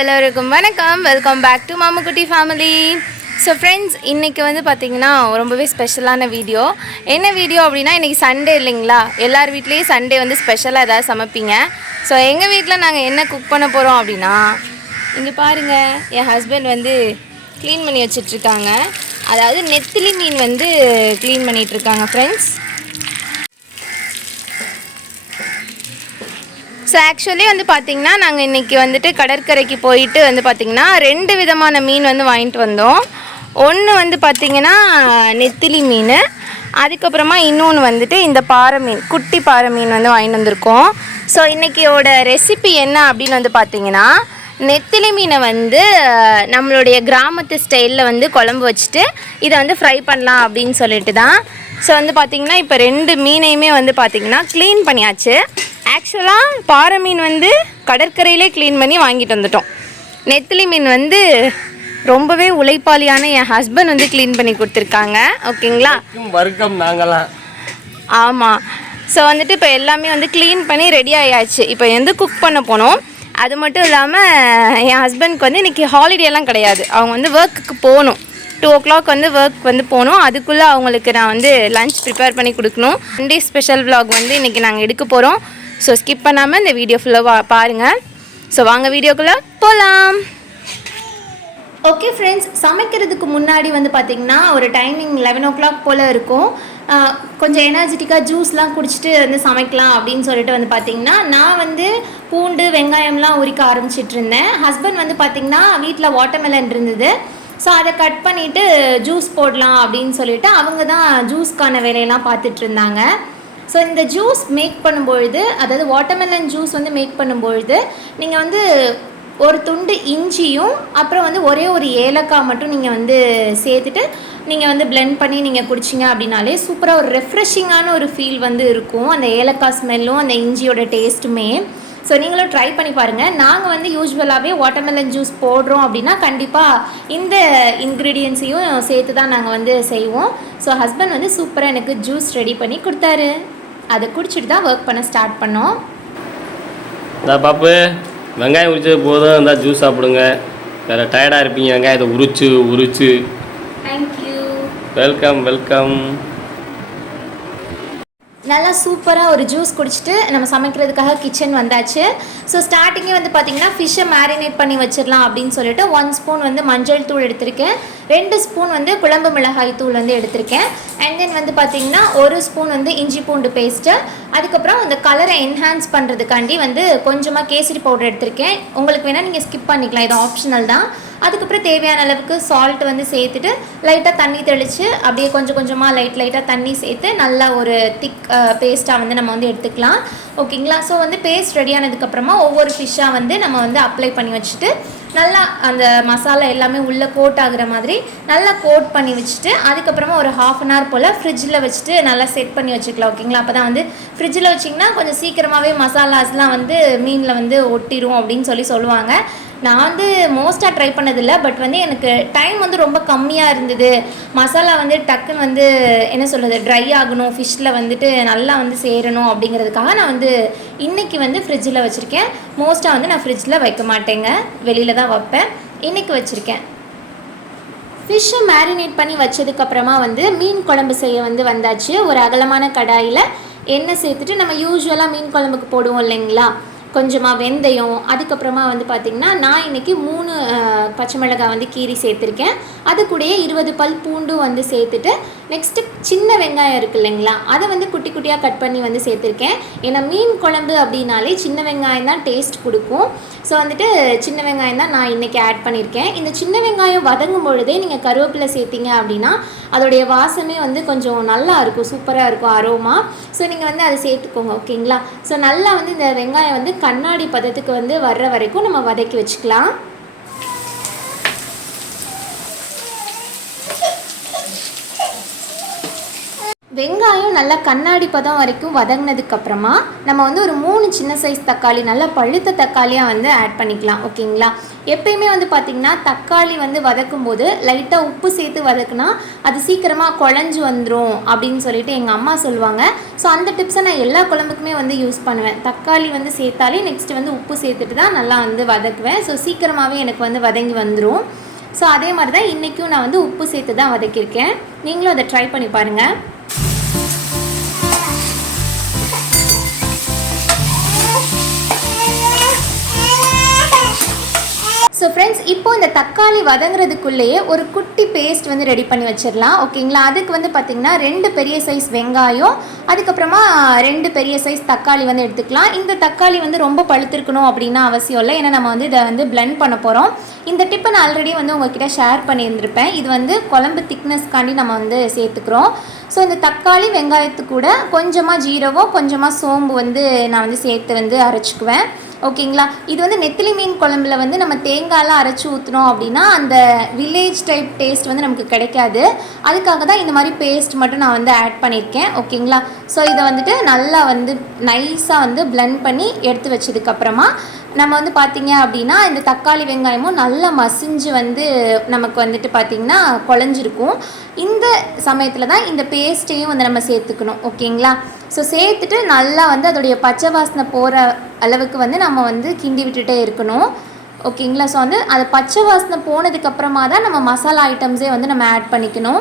எல்லோருக்கும் வணக்கம். Welcome back to Mamukutty family so friends இன்றைக்கி வந்து பார்த்திங்கன்னா ரொம்பவே ஸ்பெஷலான வீடியோ என்ன வீடியோ அப்படின்னா இன்றைக்கி சண்டே இல்லைங்களா? எல்லார் வீட்லேயும் சண்டே வந்து ஸ்பெஷலாக ஏதாவது சமைப்பீங்க. ஸோ எங்கள் வீட்டில் நாங்கள் என்ன குக் பண்ண போகிறோம் அப்படின்னா இங்கே பாருங்கள் என் ஹஸ்பண்ட் வந்து க்ளீன் பண்ணி வச்சிட்ருக்காங்க அதாவது நெத்திலி மீன் வந்து க்ளீன் பண்ணிகிட்ருக்காங்க ஃப்ரெண்ட்ஸ் ஸோ ஆக்சுவலி வந்து பார்த்திங்கன்னா நாங்கள் இன்றைக்கி வந்துட்டு கடற்கரைக்கு போயிட்டு வந்து பார்த்திங்கன்னா ரெண்டு விதமான மீன் வந்து வாங்கிட்டு வந்தோம். ஒன்று வந்து பார்த்திங்கன்னா நெத்திலி மீன். அதுக்கப்புறமா இன்னொன்று வந்துட்டு இந்த பாறை மீன் குட்டி பாறை மீன் வந்து வாங்கிட்டு வந்திருக்கோம். ஸோ இன்றைக்கியோட ரெசிபி என்ன அப்படின்னு வந்து பார்த்திங்கன்னா நெத்திலி மீனை வந்து நம்மளுடைய கிராமத்து ஸ்டைலில் வந்து குழம்பு வச்சுட்டு இதை வந்து ஃப்ரை பண்ணலாம் அப்படின்னு சொல்லிட்டு தான் ஸோ வந்து பார்த்திங்கன்னா இப்போ ரெண்டு மீனையுமே வந்து பார்த்திங்கன்னா க்ளீன் பண்ணியாச்சு. ஆக்சுவலாக பாறை மீன் வந்து கடற்கரையிலே க்ளீன் பண்ணி வாங்கிட்டு வந்துட்டோம். நெத்திலி மீன் வந்து ரொம்பவே உழைப்பாளியான என் ஹஸ்பண்ட் வந்து க்ளீன் பண்ணி கொடுத்துருக்காங்க. ஓகேங்களா? வர்க்கம் நாங்களாம். ஆமாம் ஸோ வந்துட்டு இப்போ எல்லாமே வந்து க்ளீன் பண்ணி ரெடி ஆயாச்சு. இப்போ வந்து குக் பண்ண போனோம்? அது மட்டும் இல்லாமல் என் ஹஸ்பண்ட்க்கு வந்து இன்றைக்கி ஹாலிடேலாம் கிடையாது. அவங்க வந்து ஒர்க்குக்கு போகணும். டூ ஓ கிளாக் வந்து ஒர்க் வந்து போகணும். அதுக்குள்ளே அவங்களுக்கு நான் வந்து லஞ்ச் ப்ரிப்பேர் பண்ணி கொடுக்கணும். சண்டே ஸ்பெஷல் vlog வந்து இன்றைக்கி நாங்கள் எடுக்க போகிறோம் ஸோ ஸ்கிப் பண்ணாமல் இந்த வீடியோ ஃபுல்லாக பாருங்கள் ஸோ வாங்க வீடியோக்குள்ளே போகலாம் ஓகே ஃப்ரெண்ட்ஸ் சமைக்கிறதுக்கு முன்னாடி வந்து பார்த்திங்கன்னா ஒரு டைமிங் லெவன் ஓ கிளாக் போல் இருக்கும். கொஞ்சம் எனர்ஜெட்டிக்காக ஜூஸ்லாம் குடிச்சிட்டு வந்து சமைக்கலாம் அப்படின்னு சொல்லிட்டு வந்து பார்த்திங்கன்னா நான் வந்து பூண்டு வெங்காயம்லாம் உரிக்க ஆரம்பிச்சிட்டு இருந்தேன். ஹஸ்பண்ட் வந்து பார்த்திங்கன்னா வீட்டில் வாட்டர்மெலன் இருந்தது. ஸோ அதை கட் பண்ணிவிட்டு ஜூஸ் போடலாம் அப்படின்னு சொல்லிட்டு அவங்க தான் ஜூஸ்க்கான வேலையெல்லாம் பார்த்துட்டு இருந்தாங்க. ஸோ இந்த ஜூஸ் மேக் பண்ணும்பொழுது அதாவது வாட்டர்மெலன் ஜூஸ் வந்து மேக் பண்ணும்பொழுது நீங்கள் வந்து ஒரு துண்டு இஞ்சியும் அப்புறம் வந்து ஒரே ஒரு ஏலக்காய் மட்டும் நீங்கள் வந்து சேர்த்துட்டு நீங்கள் வந்து பிளெண்ட் பண்ணி நீங்கள் குடிச்சிங்க அப்படின்னாலே சூப்பராக ஒரு ரெஃப்ரெஷிங்கான ஒரு ஃபீல் வந்து இருக்கும். அந்த ஏலக்காய் ஸ்மெல்லும் அந்த இஞ்சியோட டேஸ்ட்டுமே ஸோ நீங்களும் ட்ரை பண்ணி பாருங்கள் நாங்கள் வந்து யூஸ்வலாகவே வாட்டர்மெலன் ஜூஸ் போடுறோம் அப்படின்னா கண்டிப்பாக இந்த இன்க்ரீடியன்ஸையும் சேர்த்து தான் நாங்கள் வந்து செய்வோம். ஸோ ஹஸ்பண்ட் வந்து சூப்பராக எனக்கு ஜூஸ் ரெடி பண்ணி கொடுத்தாரு. அதை குடிச்சிட்டு தான் ஒர்க் பண்ண ஸ்டார்ட் பண்ணோம். பாப்பு வெங்காயம் உரிச்சது போதும். இந்த ஜூஸ் சாப்பிடுங்க. வேறு டயர்டாக இருப்பீங்க. வெங்காயத்தை உரிச்சு உரிச்சு. தேங்க்யூ வெல்கம் வெல்கம் நல்லா சூப்பராக ஒரு ஜூஸ் குடிச்சிட்டு நம்ம சமைக்கிறதுக்காக கிச்சன் வந்தாச்சு. ஸோ ஸ்டார்டிங்கே வந்து பார்த்திங்கன்னா ஃபிஷ்ஷை மேரினேட் பண்ணி வச்சிடலாம் அப்படின்னு சொல்லிட்டு ஒன் ஸ்பூன் வந்து மஞ்சள் தூள் எடுத்திருக்கேன். ரெண்டு ஸ்பூன் வந்து குழம்பு மிளகாய் தூள் வந்து எடுத்திருக்கேன். அண்ட் தென் வந்து பார்த்திங்கன்னா ஒரு ஸ்பூன் வந்து இஞ்சி பூண்டு பேஸ்ட்டு அதுக்கப்புறம் அந்த கலரை என்ஹான்ஸ் பண்ணுறதுக்காண்டி வந்து கொஞ்சமாக கேசரி பவுடர் எடுத்திருக்கேன். உங்களுக்கு வேணால் நீங்கள் ஸ்கிப் பண்ணிக்கலாம் இது ஆப்ஷனல் தான். அதுக்கப்புறம் தேவையான அளவுக்கு சால்ட் வந்து சேர்த்துட்டு லைட்டாக தண்ணி தெளித்து அப்படியே கொஞ்சம் கொஞ்சமாக லைட் லைட்டாக தண்ணி சேர்த்து நல்லா ஒரு திக் பேஸ்ட்டாக வந்து நம்ம வந்து எடுத்துக்கலாம். ஓகேங்களா ஸோ வந்து பேஸ்ட் ரெடியானதுக்கப்புறமா ஒவ்வொரு ஃபிஷ்ஷாக வந்து நம்ம வந்து அப்ளை பண்ணி வச்சுட்டு நல்லா அந்த மசாலா எல்லாமே உள்ளே கோட் ஆகுற மாதிரி நல்லா கோட் பண்ணி வச்சுட்டு அதுக்கப்புறமா ஒரு ஹாஃப் அன் ஹவர் போல் ஃப்ரிட்ஜில் வச்சுட்டு நல்லா செட் பண்ணி வச்சுக்கலாம். ஓகேங்களா அப்போ தான் வந்து ஃப்ரிட்ஜில் வச்சிங்கன்னா கொஞ்சம் சீக்கிரமாகவே மசாலாஸ்லாம் வந்து மீனில் வந்து ஒட்டிடும் அப்படின்னு சொல்லி சொல்லுவாங்க. நான் வந்து மோஸ்ட்டாக ட்ரை பண்ணதில்லை பட் வந்து எனக்கு டைம் வந்து ரொம்ப கம்மியாக இருந்தது. மசாலா வந்து டக்குன்னு வந்து என்ன சொல்கிறது ட்ரை ஆகணும் ஃபிஷ்ஷில் வந்துட்டு நல்லா வந்து சேரணும் அப்படிங்கிறதுக்காக நான் வந்து இன்றைக்கி வந்து ஃப்ரிட்ஜில் வச்சுருக்கேன். மோஸ்ட்டாக வந்து நான் ஃப்ரிட்ஜில் வைக்க மாட்டேங்க. வெளியில் தான் வைப்பேன். இன்றைக்கி வச்சுருக்கேன். ஃபிஷ்ஷை மேரினேட் பண்ணி வச்சதுக்கப்புறமா வந்து மீன் குழம்பு செய்ய வந்து வந்தாச்சு. ஒரு அகலமான கடாயில் எண்ணெய் சேர்த்துட்டு நம்ம யூஸ்வலாக மீன் குழம்புக்கு போடுவோம் இல்லைங்களா? கொஞ்சமாக வெந்தயம் அதுக்கப்புறமா வந்து பார்த்திங்கன்னா நான் இன்றைக்கி மூணு பச்சை மிளகாய் வந்து கீரி சேர்த்துருக்கேன். அது கூடயே இருபது பல் பூண்டும் வந்து சேர்த்துட்டு நெக்ஸ்ட்டு சின்ன வெங்காயம் இருக்கு இல்லைங்களா? அதை வந்து குட்டி குட்டியாக கட் பண்ணி வந்து சேர்த்துருக்கேன். ஏன்னா மீன் குழம்பு அப்படின்னாலே சின்ன வெங்காயம் தான் டேஸ்ட் கொடுக்கும். ஸோ வந்துட்டு சின்ன வெங்காயம் தான் நான் இன்றைக்கி ஆட் பண்ணியிருக்கேன் இந்த சின்ன வெங்காயம் வதங்கும் பொழுதே நீங்கள் கருவேப்பிலை சேர்த்தீங்க அப்படின்னா அதோடைய வாசமே வந்து கொஞ்சம் நல்லா இருக்கும். சூப்பராக இருக்கும் அரோமா ஸோ நீங்கள் வந்து அதை சேர்த்துக்கோங்க ஓகேங்களா? ஸோ நல்லா வந்து இந்த வெங்காயம் வந்து கண்ணாடி பதத்துக்கு வந்து வர்ற வரைக்கும் நம்ம வதக்கி வச்சுக்கலாம். வெங்காயம் நல்லா கண்ணாடி பதம் வரைக்கும் வதங்கினதுக்கு அப்புறமா நம்ம வந்து ஒரு மூணு சின்ன சைஸ் தக்காளி நல்லா பழுத்த தக்காளியாக வந்து ஆட் பண்ணிக்கலாம் ஓகேங்களா? எப்பயுமே வந்து பார்த்திங்கன்னா தக்காளி வந்து வதக்கும் போது லைட்டாக உப்பு சேர்த்து வதக்குனா அது சீக்கிரமாக குழஞ்சு வந்துடும் அப்படின்னு சொல்லிட்டு எங்கள் அம்மா சொல்லுவாங்க. ஸோ அந்த டிப்ஸை நான் எல்லா குழம்புக்குமே வந்து யூஸ் பண்ணுவேன். தக்காளி வந்து சேர்த்தாலே நெக்ஸ்ட் வந்து உப்பு சேர்த்துட்டு தான் நல்லா வந்து வதக்குவேன். ஸோ சீக்கிரமாகவே எனக்கு வந்து வதங்கி வந்துடும் ஸோ அதே மாதிரி தான் இன்றைக்கும் நான் வந்து உப்பு சேர்த்து தான் வதக்கியிருக்கேன். நீங்களும் அதை ட்ரை பண்ணி பாருங்கள் ஸோ ஃப்ரெண்ட்ஸ் இப்போ இந்த தக்காளி வதங்குறதுக்குள்ளேயே ஒரு குட்டி பேஸ்ட் வந்து ரெடி பண்ணி வச்சிடலாம். ஓகேங்களா அதுக்கு வந்து பார்த்திங்கன்னா ரெண்டு பெரிய சைஸ் வெங்காயம் அதுக்கப்புறமா ரெண்டு பெரிய சைஸ் தக்காளி வந்து எடுத்துக்கலாம். இந்த தக்காளி வந்து ரொம்ப பழுத்திருக்கணும் அப்படின்னா அவசியம் இல்லை. ஏன்னா நம்ம வந்து இதை வந்து பிளெண்ட் பண்ண போகிறோம் இந்த டிப்பை நான் ஆல்ரெடி வந்து உங்ககிட்ட ஷேர் பண்ணியிருந்திருப்பேன். இது வந்து குழம்பு திக்னஸ்க்காண்டி நம்ம வந்து சேர்த்துக்கிறோம். ஸோ இந்த தக்காளி வெங்காயத்து கூட கொஞ்சமாக ஜீரகம் கொஞ்சமாக சோம்பு வந்து நான் வந்து சேர்த்து வந்து அரைச்சிக்குவேன். ஓகேங்களா இது வந்து நெத்திலி மீன் குழம்புல வந்து நம்ம தேங்காயெலாம் அரைச்சி ஊற்றினோம் அப்படின்னா அந்த வில்லேஜ் டைப் டேஸ்ட் வந்து நமக்கு கிடைக்காது. அதுக்காக தான் இந்த மாதிரி பேஸ்ட் மட்டும் நான் வந்து ஆட் பண்ணியிருக்கேன். ஓகேங்களா ஸோ இதை வந்துட்டு நல்லா வந்து நைஸாக வந்து பிளெண்ட் பண்ணி எடுத்து வச்சதுக்கப்புறமா நம்ம வந்து பார்த்தீங்க அப்படின்னா இந்த தக்காளி வெங்காயமும் நல்லா மசிஞ்சு வந்து நமக்கு வந்துட்டு பார்த்திங்கன்னா குழஞ்சிருக்கும். இந்த சமயத்தில் தான் இந்த பேஸ்ட்டையும் வந்து நம்ம சேர்த்துக்கணும் ஓகேங்களா? ஸோ சேர்த்துட்டு நல்லா வந்து அதோடைய பச்சை வாசனை போகிற அளவுக்கு வந்து நம்ம வந்து கிண்டி விட்டுட்டே இருக்கணும் ஓகேங்களா? ஸோ வந்து அது பச்சை வாசனை போனதுக்கப்புறமா தான் நம்ம மசாலா ஐட்டம்ஸே வந்து நம்ம ஆட் பண்ணிக்கணும்.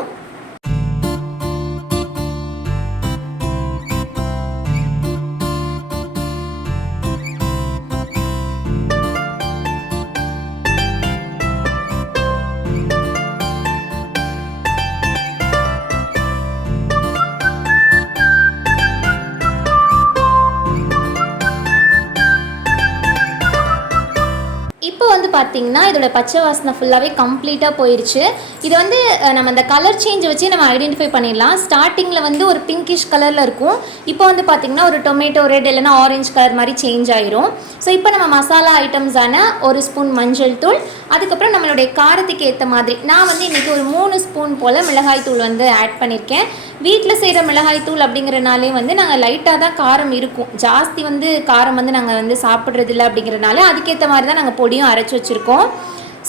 பார்த்தீங்கன்னா இதோட பச்சை வாசனை ஃபுல்லாகவே கம்ப்ளீட்டாக போயிடுச்சு இது வந்து நம்ம அந்த கலர் சேஞ்சை வச்சு நம்ம ஐடென்டிஃபை பண்ணிடலாம். ஸ்டார்டிங்கில் வந்து ஒரு பிங்கிஷ் கலரில் இருக்கும். இப்போ வந்து பார்த்தீங்கன்னா ஒரு டொமேட்டோ ரெட் இல்லைன்னா ஆரஞ்சு கலர் மாதிரி சேஞ்ச் ஆயிரும். ஸோ இப்போ நம்ம மசாலா ஐட்டம்ஸான ஒரு ஸ்பூன் மஞ்சள் தூள் அதுக்கப்புறம் நம்மளுடைய காரத்துக்கு ஏற்ற மாதிரி நான் வந்து இன்றைக்கி ஒரு மூணு ஸ்பூன் போல் மிளகாய் தூள் வந்து ஆட் பண்ணியிருக்கேன் வீட்டில் செய்கிற மிளகாய் தூள் அப்படிங்கிறனாலே வந்து நாங்கள் லைட்டாக தான் காரம் இருக்கும். ஜாஸ்தி வந்து காரம் வந்து நாங்கள் வந்து சாப்பிட்றது இல்லை அப்படிங்கிறனால அதுக்கேற்ற மாதிரி தான் நாங்கள் பொடியும் அரைச்சி வச்சுருக்கோம்.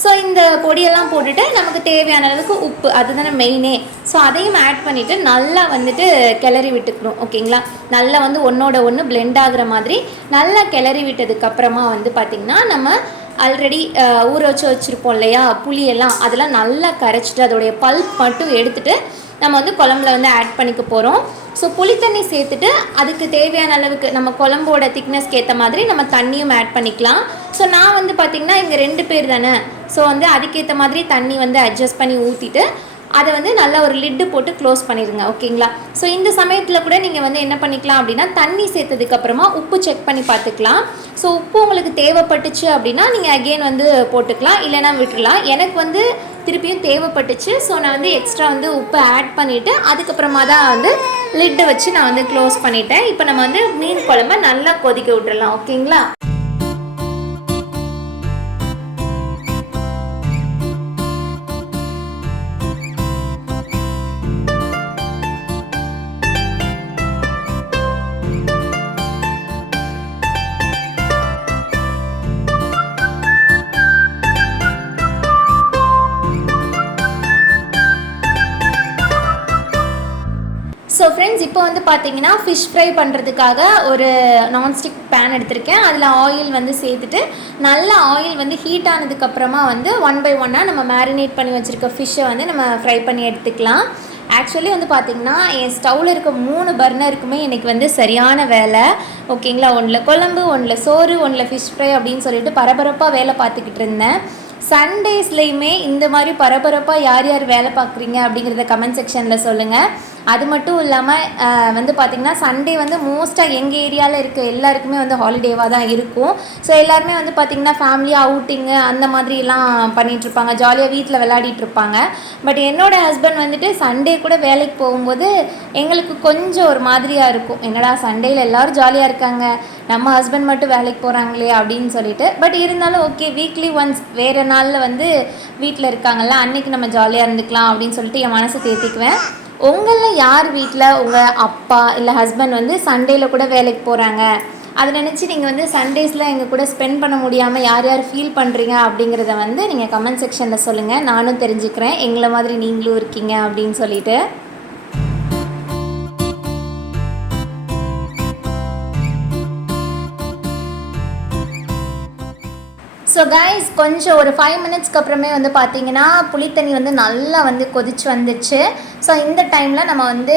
ஸோ இந்த பொடியெல்லாம் போட்டுட்டு நமக்கு தேவையான அளவுக்கு உப்பு அதுதானே மெயினே ஸோ அதையும் ஆட் பண்ணிவிட்டு நல்லா வந்துட்டு கிளறி விட்டுக்கணும் ஓகேங்களா நல்லா வந்து ஒன்றோட ஒன்று பிளெண்ட் ஆகுற மாதிரி நல்லா கிளறி விட்டதுக்கப்புறமா வந்து பார்த்திங்கன்னா நம்ம ஆல்ரெடி ஊற வச்சு வச்சுருப்போம் இல்லையா? புளியெல்லாம் அதெல்லாம் நல்லா கரைச்சிட்டு அதோடைய பல்ப் மட்டும் எடுத்துகிட்டு நம்ம வந்து குழம்புல வந்து ஆட் பண்ணிக்க போகிறோம் ஸோ புளி தண்ணி சேர்த்துட்டு அதுக்கு தேவையான அளவுக்கு நம்ம குழம்போட திக்னஸ்க்கு ஏற்ற மாதிரி நம்ம தண்ணியும் ஆட் பண்ணிக்கலாம். ஸோ நான் வந்து பார்த்திங்கன்னா இங்கே ரெண்டு பேர் தானே. ஸோ வந்து அதுக்கேற்ற மாதிரி தண்ணி வந்து அட்ஜஸ்ட் பண்ணி ஊற்றிட்டு அதை வந்து நல்லா ஒரு லிட்டு போட்டு க்ளோஸ் பண்ணிடுங்க ஓகேங்களா ஸோ இந்த சமயத்தில் கூட நீங்கள் வந்து என்ன பண்ணிக்கலாம் அப்படின்னா தண்ணி சேர்த்ததுக்கப்புறமா உப்பு செக் பண்ணி பார்த்துக்கலாம் ஸோ உப்பு உங்களுக்கு தேவைப்பட்டுச்சு அப்படின்னா நீங்கள் அகெயின் வந்து போட்டுக்கலாம் இல்லைன்னா விட்டுறலாம். எனக்கு வந்து திருப்பியும் தேவைப்பட்டுச்சு. ஸோ நான் வந்து எக்ஸ்ட்ரா வந்து உப்பு ஆட் பண்ணிவிட்டு அதுக்கப்புறமா தான் வந்து லிட்டை வச்சு நான் வந்து க்ளோஸ் பண்ணிட்டேன். இப்போ நம்ம வந்து மீன் குழம்ப நல்லா கொதிக்க விட்டுறலாம் ஓகேங்களா வந்து பார்த்தீங்கன்னா ஃபிஷ் ஃப்ரை பண்ணுறதுக்காக ஒரு நான்ஸ்டிக் பேன் எடுத்திருக்கேன். அதில் ஆயில் வந்து சேர்த்துட்டு நல்லா ஆயில் வந்து ஹீட் ஆனதுக்கப்புறமா வந்து ஒன் பை ஒன்னாக நம்ம மேரினேட் பண்ணி வச்சுருக்க ஃபிஷ்ஷை வந்து நம்ம ஃப்ரை பண்ணி எடுத்துக்கலாம். ஆக்சுவலி வந்து பார்த்திங்கன்னா என் ஸ்டவ்வில் இருக்க மூணு பர்னருக்குமே எனக்கு வந்து சரியான வேலை. ஓகேங்களா ஒன்றில் குழம்பு ஒன்றில் சோறு ஒன்றில் ஃபிஷ் ஃப்ரை அப்படின்னு சொல்லிட்டு பரபரப்பாக வேலை பார்த்துக்கிட்டு இருந்தேன். சண்டேஸ்லேயுமே இந்த மாதிரி பரபரப்பாக யார் யார் வேலை பார்க்குறீங்க அப்படிங்கிறத கமெண்ட் செக்ஷனில் சொல்லுங்கள் அது மட்டும் இல்லாமல் வந்து பார்த்திங்கன்னா சண்டே வந்து மோஸ்ட்டாக எங்கள் ஏரியாவில் இருக்க எல்லாருக்குமே வந்து ஹாலிடேவாக தான் இருக்கும். ஸோ எல்லாருமே வந்து பார்த்திங்கன்னா ஃபேமிலியாக அவுட்டிங்கு அந்த மாதிரிலாம் பண்ணிகிட்ருப்பாங்க ஜாலியாக வீட்டில் விளையாடிட்டு இருப்பாங்க. பட் என்னோடய ஹஸ்பண்ட் வந்துட்டு சண்டே கூட வேலைக்கு போகும்போது எங்களுக்கு கொஞ்சம் ஒரு மாதிரியாக இருக்கும். என்னடா சண்டேயில் எல்லோரும் ஜாலியாக இருக்காங்க. நம்ம ஹஸ்பண்ட் மட்டும் வேலைக்கு போகிறாங்களே அப்படின்னு சொல்லிட்டு. பட் இருந்தாலும் ஓகே வீக்லி ஒன்ஸ் வேறு நாளில் வந்து வீட்டில் இருக்காங்கல்ல அன்னைக்கு நம்ம ஜாலியாக இருந்துக்கலாம் அப்படின்னு சொல்லிட்டு என் மனசை தேர்த்திக்குவேன் உங்களில் யார் வீட்டில் உங்கள் அப்பா இல்லை ஹஸ்பண்ட் வந்து சண்டேயில் கூட வேலைக்கு போகிறாங்க அதை நினச்சி நீங்கள் வந்து சண்டேஸில் எங்கள் கூட ஸ்பெண்ட் பண்ண முடியாமல் யார் யார் ஃபீல் பண்ணுறீங்க அப்படிங்கிறத வந்து நீங்கள் கமெண்ட் செக்ஷனில் சொல்லுங்கள் நானும் தெரிஞ்சுக்கிறேன். எங்களை மாதிரி நீங்களும் இருக்கீங்க அப்படின்னு சொல்லிட்டு. ஸோ கைஸ் கொஞ்சம் ஒரு ஃபைவ் மினிட்ஸ்க்கு அப்புறமே வந்து பார்த்தீங்கன்னா புளித்தண்ணி வந்து நல்லா வந்து கொதிச்சு வந்துச்சு. ஸோ இந்த டைமில் நம்ம வந்து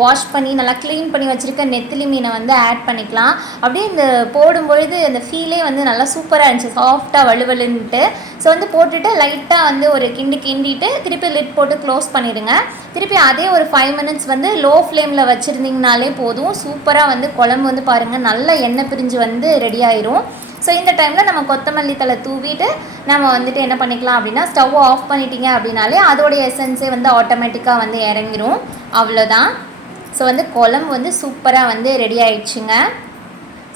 வாஷ் பண்ணி நல்லா க்ளீன் பண்ணி வச்சுருக்க நெத்திலி மீனை வந்து ஆட் பண்ணிக்கலாம். அப்படியே இந்த போடும்பொழுது அந்த ஃபீலே வந்து நல்லா சூப்பராக இருந்துச்சு. சாஃப்டாக வலுவலுன்ட்டு ஸோ வந்து போட்டுட்டு லைட்டாக வந்து ஒரு கிண்டு கிண்டிட்டு திருப்பி லிட் போட்டு க்ளோஸ் பண்ணிடுங்க. திருப்பி அதே ஒரு ஃபைவ் மினிட்ஸ் வந்து லோ ஃப்ளேமில் வச்சுருந்தீங்கனாலே போதும். சூப்பராக வந்து குழம்பு வந்து பாருங்கள் நல்லா எண்ணெய் பிரிஞ்சு வந்து ரெடி ஆயிரும். ஸோ இந்த டைமில் நம்ம கொத்தமல்லி தலை தூவிட்டு நம்ம வந்துட்டு என்ன பண்ணிக்கலாம் அப்படின்னா ஸ்டவ் ஆஃப் பண்ணிட்டீங்க அப்படின்னாலே அதோடைய எசன்ஸே வந்து ஆட்டோமேட்டிக்காக வந்து இறங்கிரும். அவ்வளோதான் ஸோ வந்து குழம்பு வந்து சூப்பராக வந்து ரெடி ஆயிடுச்சுங்க.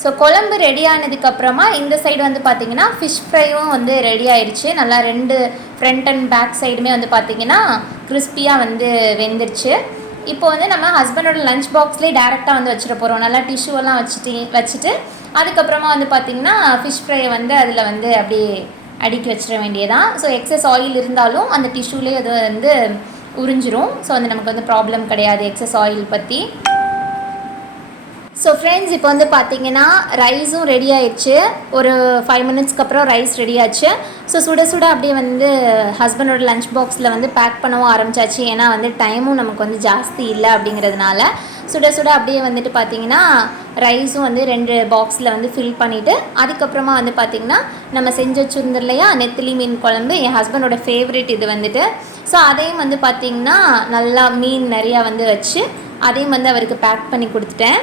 ஸோ குழம்பு ரெடி ஆனதுக்கப்புறமா இந்த சைடு வந்து பார்த்தீங்கன்னா ஃபிஷ் ஃப்ரையும் வந்து ரெடி ஆயிடுச்சு நல்லா ரெண்டு ஃப்ரண்ட் அண்ட் பேக் சைடுமே வந்து பார்த்தீங்கன்னா கிறிஸ்பியாக வந்து வெந்துருச்சு. இப்போ வந்து நம்ம ஹஸ்பண்டோட லஞ்ச் பாக்ஸ்லேயே டேரெக்டாக வந்து வச்சிட போகிறோம் நல்லா tissue எல்லாம் வச்சுட்டு வச்சுட்டு அதுக்கப்புறமா வந்து பார்த்திங்கன்னா ஃபிஷ் ஃப்ரையை வந்து அதில் வந்து அப்படியே அடுக்கி வச்சிட வேண்டியதான் ஸோ எக்ஸஸ் ஆயில் இருந்தாலும் அந்த டிஷ்யூலேயே அது வந்து உறிஞ்சிரும். ஸோ வந்து நமக்கு வந்து ப்ராப்ளம் கிடையாது எக்ஸஸ் ஆயில் பற்றி ஸோ ஃப்ரெண்ட்ஸ் இப்போ வந்து பார்த்தீங்கன்னா ரைஸும் ரெடி ஆயிடுச்சு ஒரு ஃபைவ் மினிட்ஸ்க்கு அப்புறம் ரைஸ் ரெடி ஆச்சு. ஸோ சுட சுட அப்படியே வந்து ஹஸ்பண்டோட லஞ்ச் பாக்ஸில் வந்து பேக் பண்ணவும் ஆரம்பிச்சாச்சு. ஏன்னா வந்து டைமும் நமக்கு வந்து ஜாஸ்தி இல்லை அப்படிங்கிறதுனால. சுட சுட அப்படியே வந்துட்டு பார்த்தீங்கன்னா ரைஸும் வந்து ரெண்டு பாக்ஸில் வந்து ஃபில் பண்ணிவிட்டு அதுக்கப்புறமா வந்து பார்த்திங்கன்னா நம்ம செஞ்சு வச்சுருந்தோம் இல்லையா நெத்திலி மீன் குழம்பு என் ஹஸ்பண்டோட ஃபேவரட் இது வந்துட்டு. ஸோ அதையும் வந்து பார்த்திங்கன்னா நல்லா மீன் நிறையா வந்து வச்சு அதையும் வந்து அவருக்கு பேக் பண்ணி கொடுத்துட்டேன்.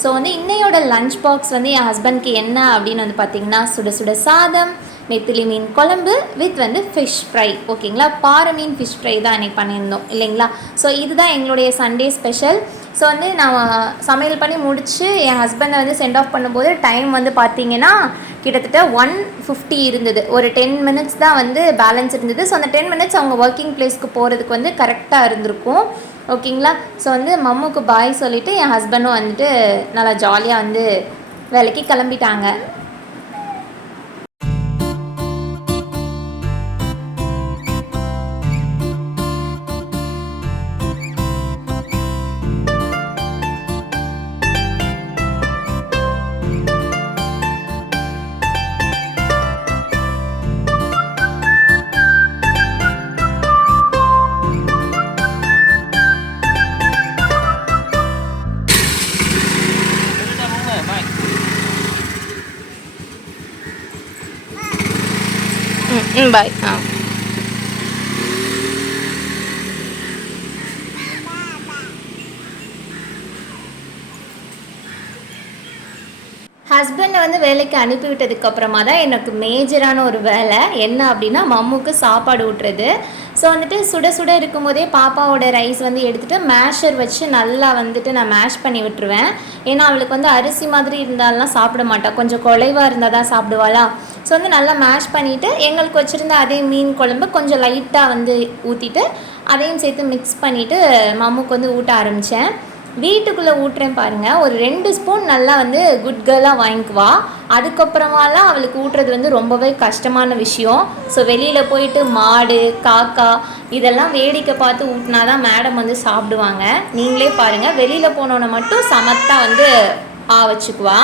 ஸோ வந்து இன்னையோட லஞ்ச் பாக்ஸ் வந்து என் ஹஸ்பண்ட்க்கு என்ன அப்படின்னு வந்து பார்த்தீங்கன்னா சுட சுட சாதம் நெத்திலி மீன் குழம்பு வித் வந்து ஃபிஷ் ஃப்ரை ஓகேங்களா பாறை மீன் ஃபிஷ் ஃப்ரை தான் இன்னைக்கு பண்ணியிருந்தோம். இல்லைங்களா? ஸோ இதுதான் எங்களுடைய சண்டே ஸ்பெஷல் ஸோ வந்து நான் சமையல் பண்ணி முடித்து என் ஹஸ்பண்டை வந்து சென்ட் ஆஃப் பண்ணும்போது டைம் வந்து பார்த்தீங்கன்னா கிட்டத்தட்ட ஒன் ஃபிஃப்டி இருந்தது. ஒரு டென் மினிட்ஸ் தான் வந்து பேலன்ஸ் இருந்தது. ஸோ அந்த டென் மினிட்ஸ் அவங்க ஒர்க்கிங் பிளேஸ்க்கு போகிறதுக்கு வந்து கரெக்டாக இருந்திருக்கும். ஓகேங்களா? ஸோ வந்து மம்முக்கு பாய் சொல்லிவிட்டு என் ஹஸ்பண்டும் வந்துட்டு நல்லா ஜாலியாக வந்து வேலைக்கு கிளம்பிட்டாங்க. ம் பாய் ஆ ஹஸ்பண்டை வந்து வேலைக்கு அனுப்பிவிட்டதுக்கு அப்புறமா தான் எனக்கு மேஜரான ஒரு வேலை. என்ன அப்படின்னா மம்முக்கு சாப்பாடு ஊட்டுறது. ஸோ வந்துட்டு சுட சுட இருக்கும்போதே பாப்பாவோட ரைஸ் வந்து எடுத்துகிட்டு மேஷர் வச்சு நல்லா வந்துட்டு நான் மேஷ் பண்ணி விட்டுருவேன். ஏன்னா அவளுக்கு வந்து அரிசி மாதிரி இருந்தாலாம் சாப்பிட மாட்டாள் கொஞ்சம் குலைவாக இருந்தால் தான் சாப்பிடுவாளா? ஸோ வந்து நல்லா மேஷ் பண்ணிவிட்டு எங்களுக்கு வச்சுருந்த அதே மீன் குழம்பு கொஞ்சம் லைட்டாக வந்து ஊற்றிட்டு அதையும் சேர்த்து மிக்ஸ் பண்ணிவிட்டு மம்முக்கு வந்து ஊட்ட ஆரம்பித்தேன் வீட்டுக்குள்ளே ஊட்டுறேன் பாருங்கள் ஒரு ரெண்டு ஸ்பூன் நல்லா வந்து குட் கேர்லாக வாங்கிக்குவா. அதுக்கப்புறமாலாம் அவளுக்கு ஊட்டுறது வந்து ரொம்பவே கஷ்டமான விஷயம். ஸோ வெளியில் போயிட்டு மாடு காக்கா இதெல்லாம் வேடிக்கை பார்த்து ஊட்டினா தான் மேடம் வந்து சாப்பிடுவாங்க. நீங்களே பாருங்கள் வெளியில் போனோன்னே மட்டும் சமத்தாக வந்து ஆ வச்சுக்குவா.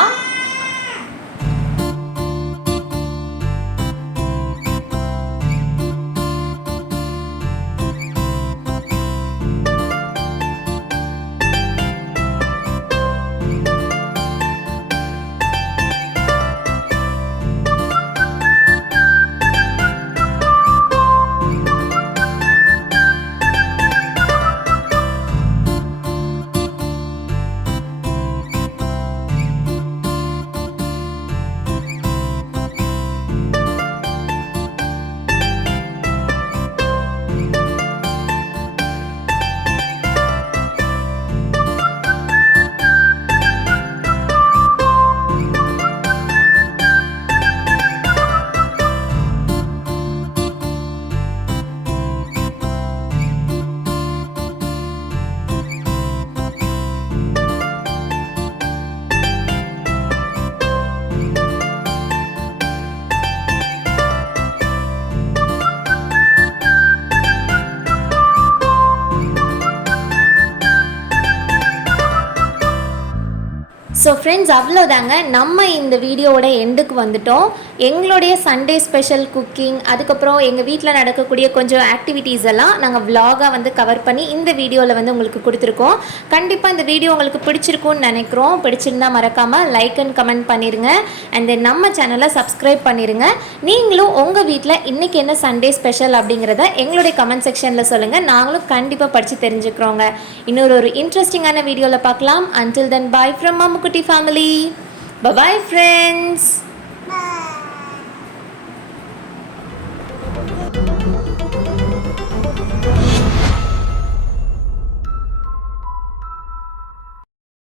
ஃப்ரெண்ட்ஸ் அவ்வளோதாங்க நம்ம இந்த வீடியோவோட எண்டுக்கு வந்துட்டோம். எங்களுடைய சண்டே ஸ்பெஷல் குக்கிங் அதுக்கப்புறம் எங்கள் வீட்டில் நடக்கக்கூடிய கொஞ்சம் ஆக்டிவிட்டீஸ் எல்லாம் நாங்கள் விலாகாக வந்து கவர் பண்ணி இந்த வீடியோவில் வந்து உங்களுக்கு கொடுத்துருக்கோம். கண்டிப்பாக இந்த வீடியோ உங்களுக்கு பிடிச்சிருக்கும்னு நினைக்கிறோம். பிடிச்சிருந்தா மறக்காமல் லைக் அண்ட் கமெண்ட் பண்ணிடுங்க அண்ட் தென் நம்ம சேனலை சப்ஸ்கிரைப் பண்ணிடுங்க நீங்களும் உங்கள் வீட்டில் இன்றைக்கி என்ன சண்டே ஸ்பெஷல் அப்படிங்கிறத எங்களுடைய கமெண்ட் செக்ஷனில் சொல்லுங்கள் நாங்களும் கண்டிப்பாக படித்து தெரிஞ்சுக்கிறோங்க. இன்னொரு ஒரு இன்ட்ரெஸ்டிங்கான வீடியோவில் பார்க்கலாம். Until then bye from Mamukutty family bye bye friends